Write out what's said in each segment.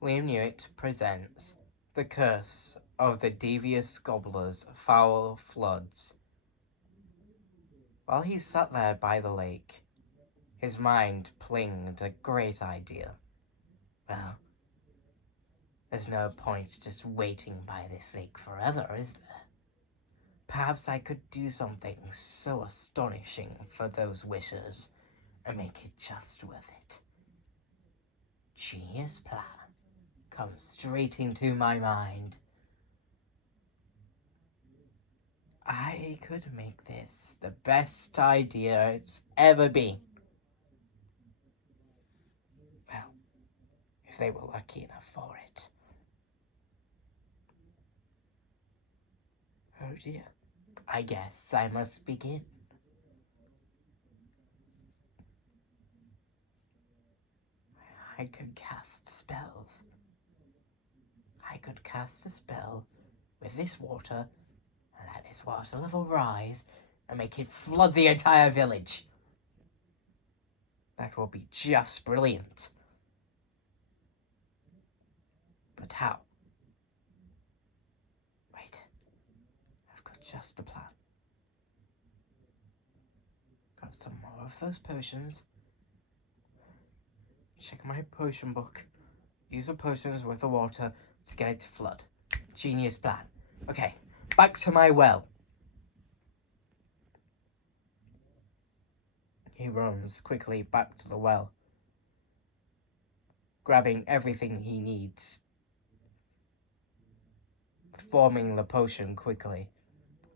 It presents The Curse of the Devious Gobbler's Foul Floods. While he sat there by the lake, his mind plinged a great idea. Well, there's no point just waiting by this lake forever, is there? Perhaps I could do something so astonishing for those wishers and make it just worth it. Genius plan comes straight into my mind. I could make this the best idea it's ever been. Well, if they were lucky enough for it. Oh dear. I guess I must begin. I could cast spells. I could cast a spell with this water and let this water level rise and make it flood the entire village. That will be just brilliant. But how? Wait, I've got just the plan. Got some more of those potions. Check my potion book. Use the potions with the water to get it to flood. Genius plan. Okay, back to my well. He runs quickly back to the well, grabbing everything he needs, forming the potion quickly,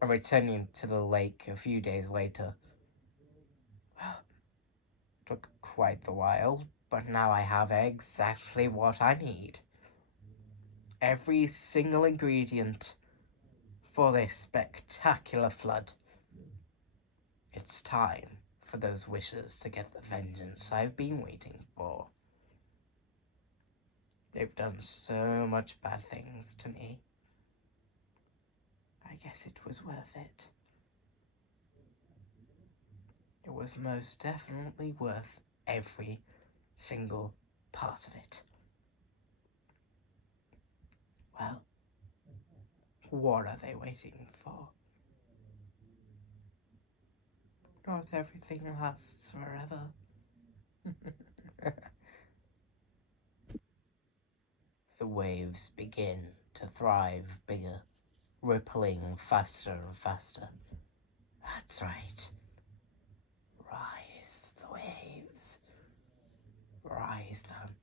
and returning to the lake a few days later. Took quite the while, but now I have exactly what I need. Every single ingredient for this spectacular flood. It's time for those wishes to get the vengeance I've been waiting for. They've done so much bad things to me. I guess it was worth it. It was most definitely worth every single part of it. Well, what are they waiting for? Not everything lasts forever. The waves begin to thrive bigger, rippling faster and faster. That's right. Rise the waves. Rise them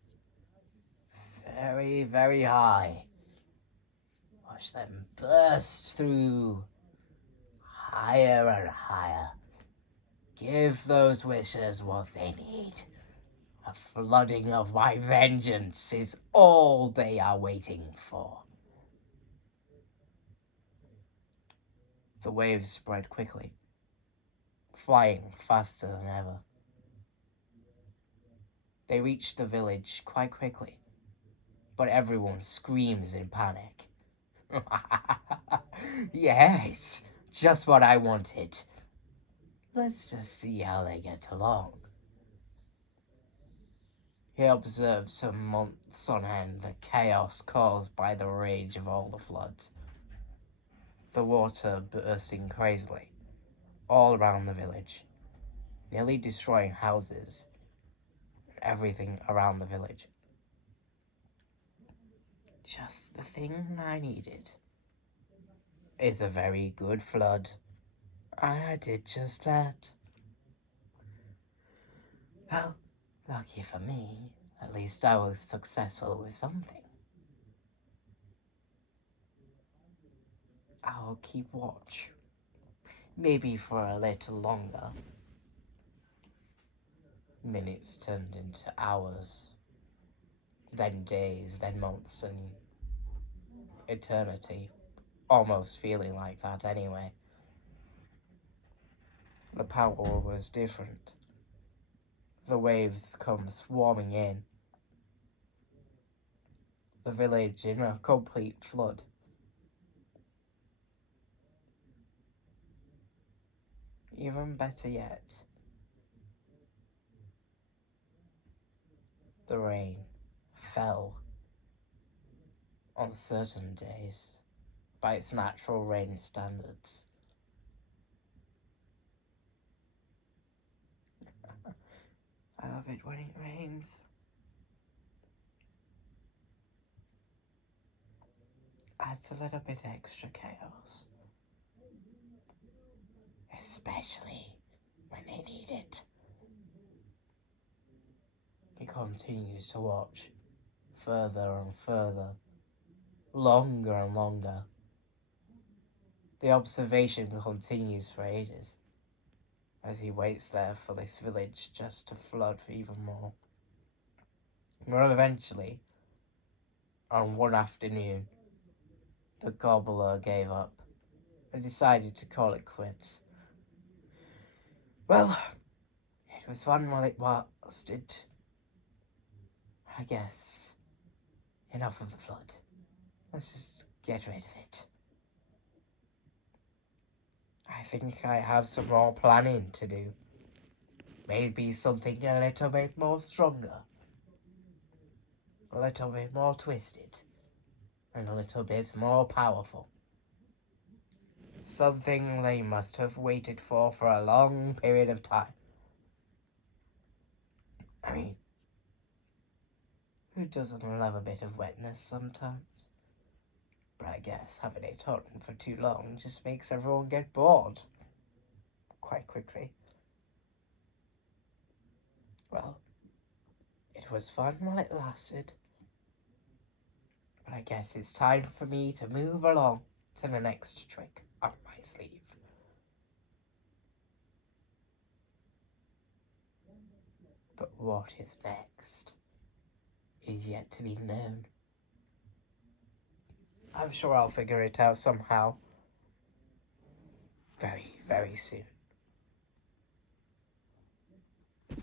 very, very high. Watch them burst through higher and higher. Give those wishers what they need. A flooding of my vengeance is all they are waiting for. The waves spread quickly, flying faster than ever. They reach the village quite quickly, but everyone screams in panic. Yes, just what I wanted. Let's just see how they get along. He observes for months on end the chaos caused by the rage of all the floods. The water bursting crazily all around the village, nearly destroying houses and everything around the village. Just the thing I needed. It's a very good flood, and I did just that. Well, lucky for me, at least I was successful with something. I'll keep watch. Maybe for a little longer. Minutes turned into hours, then days, then months, and eternity. Almost feeling like that anyway. The power was different. The waves come swarming in. The village in a complete flood. Even better yet, the rain fell on certain days, by its natural rain standards. I love it when it rains. Adds a little bit extra chaos. Especially when they need it. He continues to watch, further and further, longer and longer. The observation continues for ages, as he waits there for this village just to flood even more. Well, eventually, on one afternoon, the Gobbler gave up and decided to call it quits. Well, it was fun while it lasted. I guess enough of the flood. Let's just get rid of it. I think I have some more planning to do. Maybe something a little bit more stronger. A little bit more twisted. And a little bit more powerful. Something they must have waited for a long period of time. I mean, who doesn't love a bit of wetness sometimes? But I guess having it on for too long just makes everyone get bored. Quite quickly. Well, it was fun while it lasted. But I guess it's time for me to move along to the next trick up my sleeve. But what is next is yet to be known. I'm sure I'll figure it out somehow. Very, very soon.